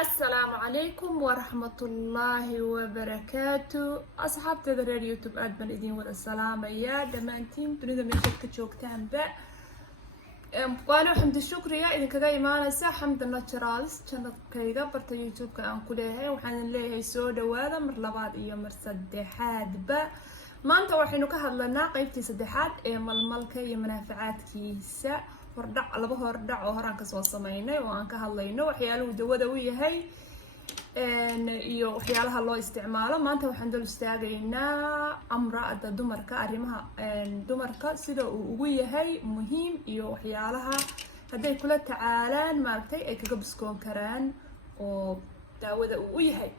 السلام عليكم ورحمة الله وبركاته أصحابتي رير يوتيوب أدبن إدين ولا السلام يا دمانتين تريد من شركة شوكتان بقى وأنا حمد الشكر يا إذا كجاي معنا سا حمد الناتشرالز كانت كيدا برتا يوتيوب كأن كلها وحن ليه سودا وهذا مرلبات إيا مرصدحات بقى ما أنت وحين كهذلنا قيبتي صدحات ململك يا منافعات كيسة hordhac laba hordhac oo horaan kasoo sameynay oo aan ka hadlayno waxyaalaha dawada u yahay iyo waxyaalaha loo isticmaalo maanta waxaan dul istaagaynaa amraada dumarka arrimaha dumarka sida uu ugu yahay muhiim iyo waxyaalaha haday kula tacaalaan maartay ay kaga biskoon karaan oo daawada uu u yahay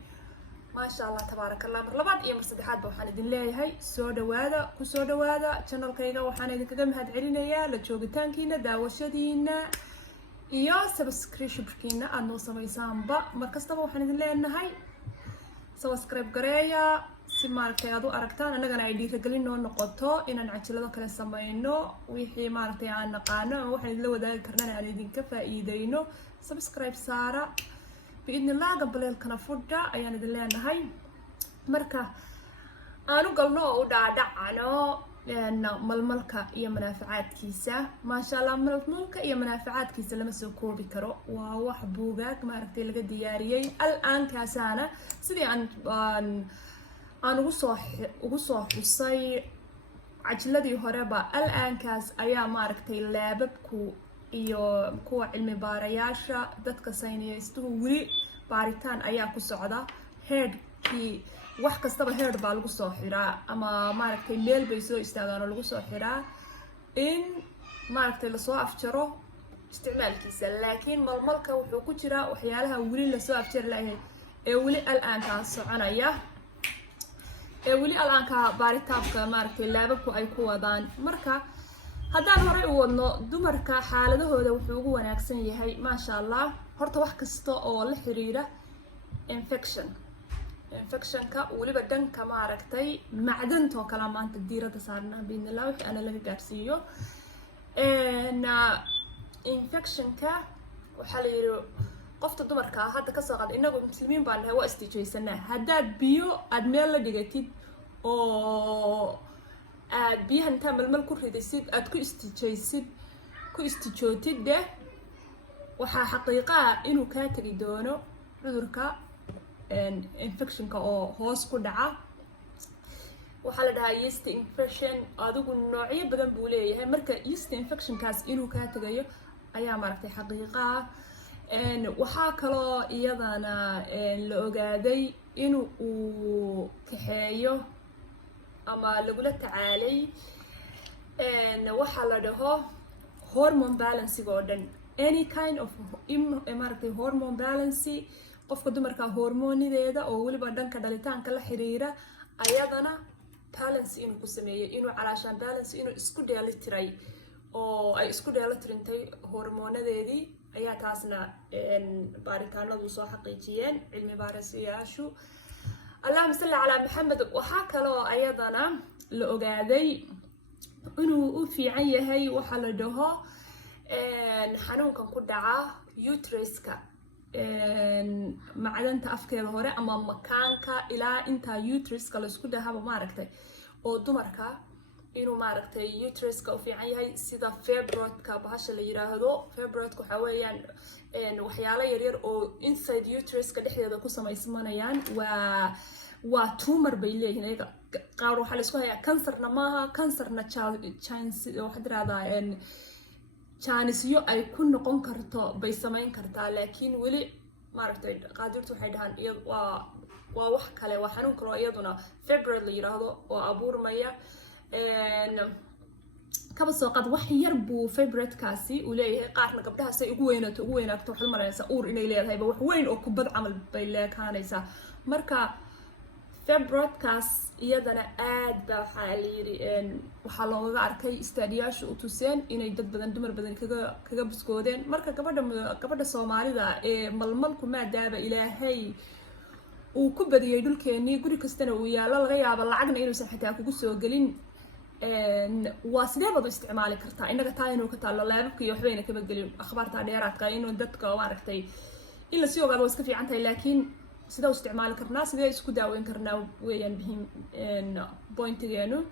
ما شاء الله تبارك الله مرلبات iyo marsadexaad ba waxaan idin leeyahay soo dhawaada ku soo dhawaada channelkayga waxaan idin kaga mahad celinayaa la joogitaankiina daawashadiina iyo subscription-kiina aad noo samaysaanba markastaba waxaan idin leenahay subscribe gareeya si maartay aad u aragtaan anagana ay dhiirigelin noo noqoto inaan cajalado kale sameeyno wixii maartay aan naqaano waxaan idin la wadaagi karnaa aan idinka faa'iideyno subscribe saara بإذن الله قبل الكنافودا أيان دلنا هاي مركا أنا قلنا ودا دعنا لأن ململكة هي منافعات كيسة ما شاء الله ململكة هي منافعات كيسة لما سوكو بكرو وحبوجات ما ركتي لقى دياريين الآن كاسانة سدي أنا وصح الصي عجلدي هربا الآن كاس أيام ما ركتي لاببكو iyo kuwa cilmi baarayaasha dadka saynistuhu wali baaritaan ayaa ku socda headkii wax kastaba head baa lagu soo xiraa ama maaragtay meel bay soo istaagaan oo lagu soo xiraa in maaragtay la soo afjaro isticmaalkiisa laakiin malmalka wuxuu ku jiraa waxyaalaha wali la soo afjar lahayd ee wali al'aanka soconaya wali al'aanka baaritaanka maaragtay laababku ay ku wadaan marka haddaan horay u wadno dumarka xaaladahooda wuxuu ugu wanaagsan yahay ma sha Allah horta wax kasta oo la xiriira infectionka waliba dhanka maaragtay macdanta kala maanta diirada saarnaa biidnillah wixii ana laga gaarsiiyo infectionka waxa la yiri qofta dumarka hadda ka soo qaad inagu muslimiin baan nahay waa istijaysanaa haddaad biyo aad meel la dhigatid oo biyaha inta malmal ku ridaysid aad ku istijootid de waxa xaqiiqa inuu ka tagi doono cudurka infectionka oo hoos ku dhaca waxa la dhahaa yeast infection adigu noocyo badan buu leeyahay marka yeast infectionkaas inuu ka tagayo ayaa maaragtay xaqiiqa waxa kaloo iyadana la ogaaday inuu kaxeeyo ama lagula tacaalay waxa la dhaho hormone balance oo dhan any kind of maaragtay hormone balance qofka dumarka hormoonideeda oo waliba dhanka dhalitaanka la xiriira ayadana balance inuu ku sameeyo inuu calaashan balance inuu isku dheelitiray oo ay isku dheelitirantay hormoonadeedii ayaa taasna baaritaanadu soo xaqiijiyeen cilmi baarayaashu اللهم صل على محمد وحكلو أيضنا لأجادي إنه في عيه وحلده حنون كان كدعة يوتريسكا معدن تأفكار هراء أما مكانك إلى أنت يوتريسكا لسكودها بماركتي أو دمركا إنه ماركتي يوتريسكا وفي عيه سيدا فيبروتكا بهاش اللي يراهدو فيبروتكو حواليا وحيالا يرير أو inside uterus كدحية دا كوسا ما يسمانيان و تومر بيليه هنا قارو حال اسكو هيا كانسرنا ماها كانسرنا تشانس واحد رادا ان تشانسيو اي كون نقون كرتو باي سمين كرتا لكن ولي ما عرفتي قادرتو waxay dhahan waa wax kale waa xanuun karo iyaduna february la yiraahdo oo abuurmaya kaba soo qad wax yar buu february-kaasi uu leeyahay qaarna gabdhaha say ugu weynaato waxay maraysaa uur inay leedahay wax weyn oo kubad camal bay leekaanaysaa marka february-kaas iyadana aad baa waxa la yiri waxa looga arkay istaadiyaasha u tuseen inay dad badan dumar badan kaga biskoodeen marka gabadha Soomaalida ee malmalku maadaaba ilaahay uu ku badiyay dhulkeenii guri kastana uu yaalo laga yaabo lacagna inuu san xitaa kugu soo galin واسدي بدو استعمالي كرتا إنك تاينو كتالو لابك يوحبين كبدلين أخبار تاديرات كاينو دتك واركتي إلا سيو قالوا اسكفي عنها لكن سيدا استعمال كرنا سيدا اسكو داوين كرنا ويان بهم بوينت جانو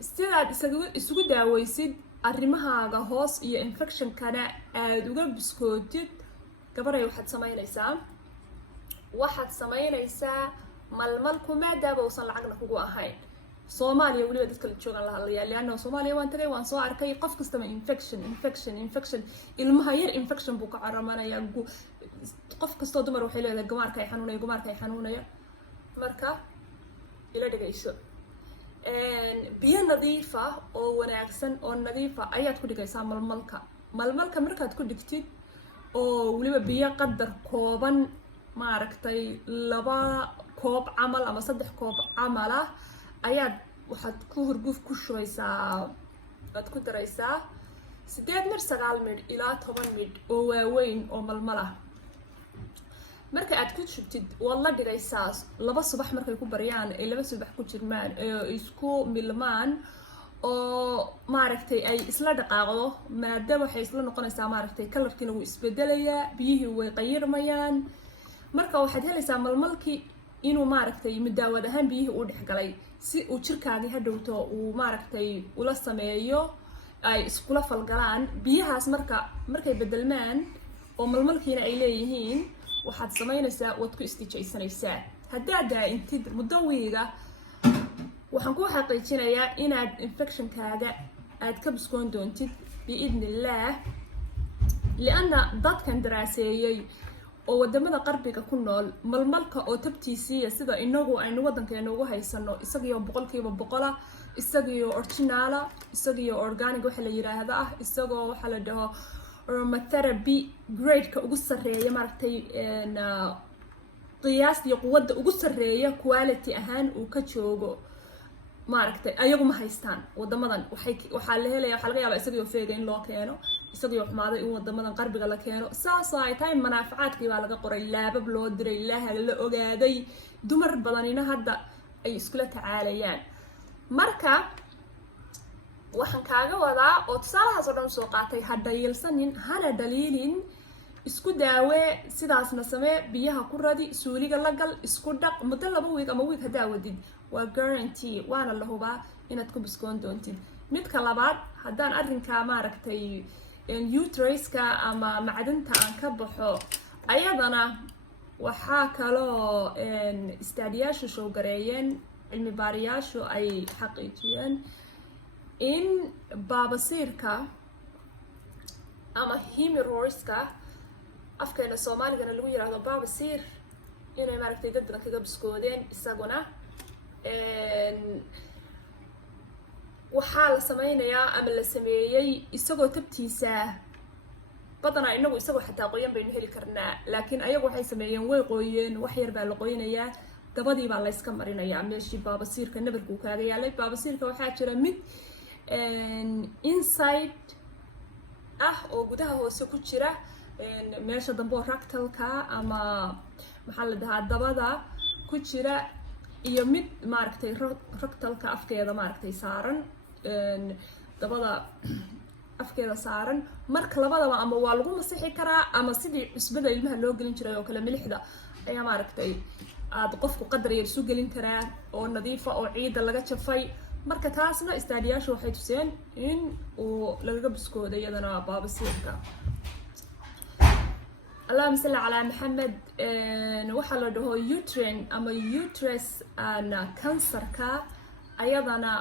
سيدا اسكو داويسيد arrimahaaga hoos iyo infection kana aad uga biskootid gabaray waxaad samaynaysaa malmalku maadaaba uusan lacagna kugu ahayn Soomaaliya waliba dadka la joogan la hadlayaa laana Soomaaliya waan tagay waan soo arkay qof kasta ma infection ilmaha yar infection buu ka caramanaya qof kasta dumar waxay leedahay gumaarka ay xanuunaya marka ila dhageyso biyo nadiif ah oo wanaagsan oo nadiif ah ayaad ku dhigaysaa malmalka markaad ku dhigtid oo waliba biyo qadar kooban maaragtay 2 koob camal ama 3 koob camal ah ayaad waxaad ku hurguf ku shubeysaa aad ku daraysaa 8 mir 9 mir ilaa 10 mir oo waaweyn oo malmal ah marka aad ku shubtid walla dhigaysaa 2 subax markay ku bariyaan ay 2 subax ku jirmaan isku milmaan oo maaragtay ay isla dhaqaaqdo maadaama waxay isla noqonaysaa maaragtay kalarkiina wuu isbedelayaa biyihii way qayirmayaan marka waxaad helaysaa malmalkii inuu maaragtay midaawad ahaan biyihii u dhexgalay si uu jirkaagii hadhowto uu maaragtay ula sameeyo ay iskula falgalaan biyahaas markay bedelmaan oo malmalkiina ay leeyihiin waxaad samaynaysaa wad ku istijaysanaysaa haddaad intid muddo wiiga waxaan ku xaqiijinayaa inaad infectionkaaga aad ka biskoon doontid biidnillaah lianna dadkan daraaseeyay oo wadamada qarbiga ku nool malmalka oo tabtiisiya sida inagu aynu wadankeena ugu haysano isagiyo 100% isagiyo original isagiyo organic waxa la yiraahdo isagoo waxa la dhaho aromatherapy grade ka ugu sareeya maartay qiyaastii quwadda ugu sareeya quality ahaan uu ka joogo maartay ayagu ma haystaan wadamadan waxa la helayaa waxa laga yaabaa isagoo feega in loo keeno isagoo xumaaday in wadamadan qarbiga la keeno saasay tahay manaafacaadkii baa laga qoray laabab loo diray ilaaha la ogaaday dumar badanina hadda ay isku la tacaalayaan marka waxaan kaaga wadaa oo tusaalahaas oo dhan soo qaatay hadayilsanin hana daliilin isku daawe sidaasna samee biyaha ku radi suuliga la gal isku dhaq muddo 2 week ama week hadaa wadid waa guarantee waana la hubaa inaad ku biskoon doontid midka labaad haddaan arrinka maaragtay uterus-ka ama macdanta aan ka baxo ayadana waxaa kaloo istaadiyaashu soo gareeyeen cilmi baariyaashu ay xaqiijiyeen in baabasiirka ama hemorrhoidska afkeena Soomaaligana lagu yiraahdo baabasiir inay maaragtay dad badan kaga biskoodeen isaguna waxaa la sameynayaa ama la sameeyay isagoo tabtiisa badana inagu isagoo xataa qoyan baynu heli karnaa laakiin ayagu waxay sameeyeen way qoyeen wax yar baa la qoynayaa dabadii baa la iska marinayaa meeshii baabasiirka nabarku kaaga yaalay baabasiirka waxaa jira mid inside oo gudaha hoose ku jira meesha dambe rectalka ama maxaa la dhahaa dabada ku jira iyo mid maaragtay rectalka afkeeda maaragtay saaran dabada afkeeda saaran marka labadaba ama waa lagu masixi karaa ama sidii cusbada ilmaha loo gelin jiray oo kale milixda ayaa maaragtay aad qofku qadar yar isu gelin karaa oo nadiifa oo ciida laga jafay marka taasna istaadiyaashu waxay tuseen in uu laga biskooday iyadana baabasiirka اللهم صل على محمد waxaa la dhaho uterine ama uterus cancerka ayadana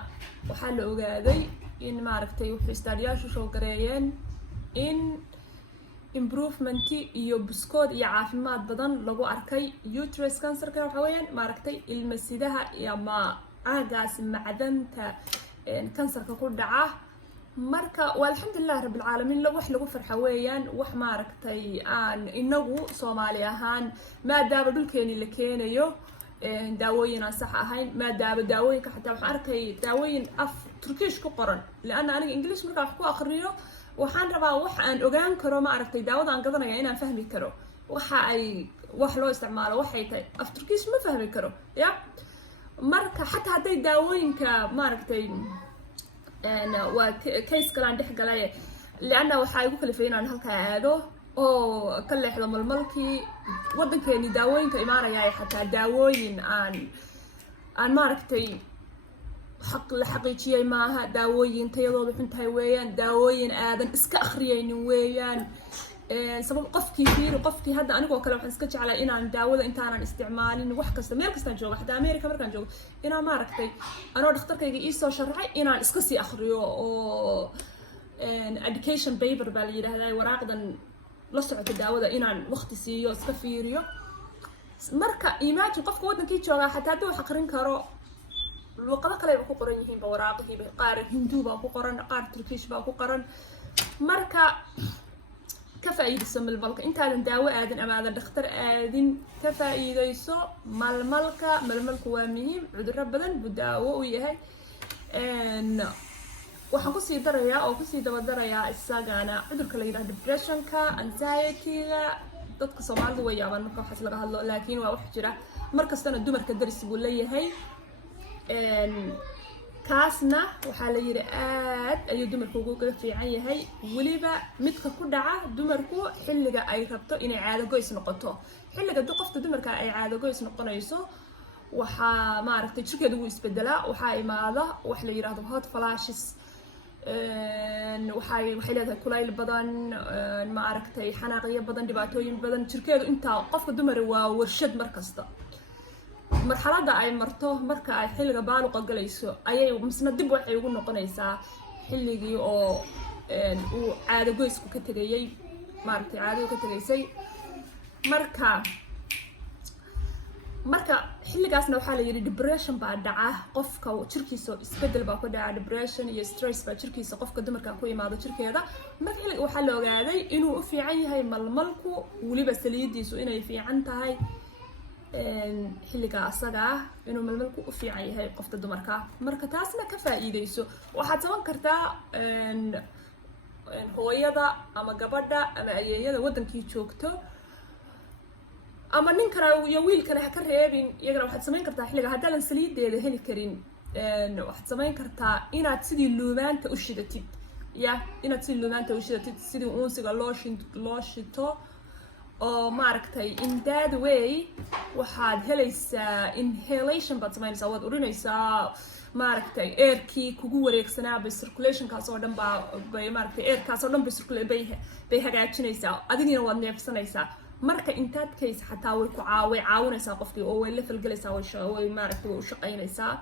waxaa la ogaaday in maaragtay wuxuu istaadiyaashu soo gareeyeen in improvement iyo biskood iyo caafimaad badan lagu arkay uterus cancerka waxa weeyaan maaragtay ilma sidaha ama aagaas macdanta cancerka ku dhaca marka walxamdulillah rabbil alamin wax lagu farxo weeyaan wax maaragtay aan inagu Soomaali ahaan maadaaba dhulkeeni la keenayo daawooyin aan sax ahayn maadaaba daawooyinka xataa waxaan arkay daawooyin af Turkish ku qoran laana aniga English marka wax ku akhriyo waxaan rabaa wax aan ogaan karo maaragtay daawada aan gadanayo inaan fahmi karo waxa ay wax loo isticmaalo waxay tahay af Turkish ma fahmi karo ya marka xataa haday daawooyinka maaragtay waa case kale aan dhexgalay laana waxa ay ku kala feeyaan halka aado oo ka leexdo malmalkii waddankeeni daawooyinka imaanaya xataa daawooyin aan maaragtay la xaqiijiyay maaha, daawooyin tayadoodu xun tahay weeyaan, daawooyin aadan iska akhriyaynin weeyaan. sabab qofkii hadda anigoo kale waxaan iska jeclaa inaan daawada intaanan isticmaalin wax kasta meel kastaan joogo, xataa America markaan joogo inaan maaragtay anoo dhakhtarkayga ii soo sharaxay inaan iska sii akhriyo oo education paper baa la yidhaahdaa, waraaqdan la socota daawada inaan waqti siiyo iska fiiriyo. marka imagine qofka waddankii joogaa xataa haddii wax akhrin karo luqado kale ay ku qoran yihiinba waraaqihiiba, qaar Hindu baa ku qoran, qaar Turkish baa ku qoran. marka ka faa'iidayso malmalka intaadan daawo aadan ama aadan dhakhtar aadin, ka faa'iidayso malmalka. malmalku waa muhiim, cudurro badan buu daawo u yahay. waxaan kusii darayaa oo kusii dabadarayaa isagana cudurka la yidhahdo depressionka, anxiety-ga. dadka Soomaalidu way yaabaan marka waxaas laga hadlo, laakiin waa wax jira markastana dumarka daris buu leeyahay. kaasna waxaa la yidhi aad ayuu dumarku uga fiican yahay, weliba midka ku dhaca dumarku xilliga ay rabto inay caado goys noqoto. xilliga qofta dumarka ay caado goys noqonayso waxaa maaragtay jirkeedu wuu isbedelaa, waxaa imaada wax la yidhaahdo hot flashes. waxay leedahay kulayl badan, maaragtay xanaaqyo badan, dhibaatooyin badan. jirkeedu intaa qofka dumar waa warshad markasta. marxaladda ay marto marka ay xilliga baaluqa galayso ayay misna dib waxay ugu noqonaysaa xilligii oo uu caado goysku ka tagayay, maaragtay caadadu ka tagaysay. marka xilligaasna waxaa la yidhi depression baa dhaca, qofka jirkiisa isbedel baa ku dhaca, depression iyo stress baa jirkiisa qofka dumarka ku imaado jirkeeda. marka xilliga waxaa la ogaaday inuu u fiican yahay malmalku, weliba saliidiisu inay fiican tahay. xilliga asaga ah inuu malmalku u fiican yahay qofta dumarka. marka taasna ka faa'iidayso. waxaad saban kartaa hooyada ama gabadha ama ayeeyada waddankii joogto ama nin kale iyo wiil kale ha ka reebin, iyagana waxaad samayn kartaa xilliga haddaadan saliideeda heli karin, waxaad samayn kartaa inaad sidii luubaanta u shidatid, inaad sidii luubaanta u shidatid, sidii uunsiga loo shito. oo maaragtay in that way waxaad helaysaa inhalation baad samaynaysaa, waad urinaysaa maaragtay airkii kugu wareegsanaa bay circulationkaas oo dhan bay maaragtay airkaas oo dhan bay hagaajinaysaa, adigina waad neefsanaysaa. marka intaad case xataa way caawinaysaa qofkii oo way la falgelaysaa, way maaragtay way u shaqaynaysaa.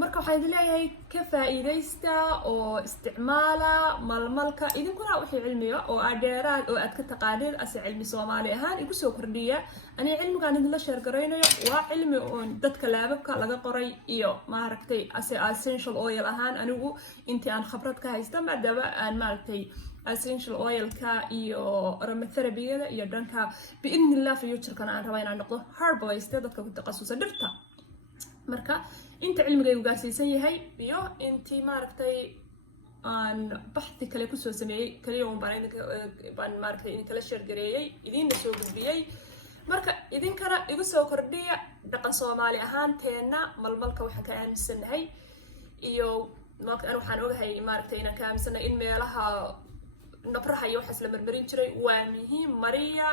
marka waxaan idin leeyahay ka faa'iidaysta oo isticmaala malmalka. idinkuna wixii cilmiga oo aad dheeraad oo aad ka taqaanid ase cilmi Soomaali ahaan igu soo kordhiya. aniga cilmigaan idinla sheer garaynayo waa cilmi oo dadka laababka laga qoray iyo maaragtay ase essential oil ahaan anigu intii aan khibrad ka haysta, maadaama aan maaragtay essential oilka iyo aromatherapy-ga iyo dhanka biidnillah future-kana aan rabaa inaan noqdo herbalist dadka ku takhasusa dhirta. marka inta cilmigaygu gaarsiisan yahay iyo intii maaragtay aan baxthi kale kusoo sameeyey kaliya un baan maaragtay idinkala sheergareeyey, idiinna soo gudbiyey. marka idinkana igu soo kordhiya dhaqan Soomaali ahaanteenna malmalka waxaan ka aaminsanahay, iyo waxaan ogahay maaragtay inaan ka aaminsanahay in meelaha nabraha iyo waxaas la marmarin jiray waa muhiim mariya.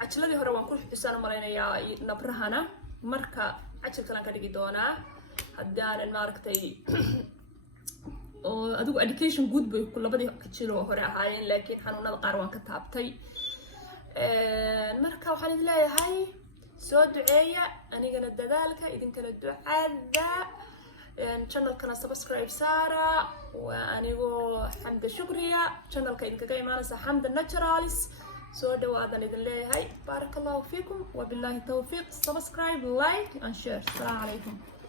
cajiladii hore waan ku xusaan malaynayaa nabrahana, marka cajil kalaan ka dhigi doonaa haddaanan maaragtay oo adigu education guud bay labadii cajilo hore ahaayeen, laakiin xanuunada qaar waan ka taabtay. marka waxaan idin leeyahay soo duceeya, anigana dadaalka idinkana ducada. channelkana subscribe saara. waa anigoo Xamda Shukriya, channelka idinkaga imaanaysa Xamda Naturalis. soo dhawaadan idin leeyahay barakallahu fiikum wabillahi tawfiiq. subscribe, like and share. Assalamu alaikum.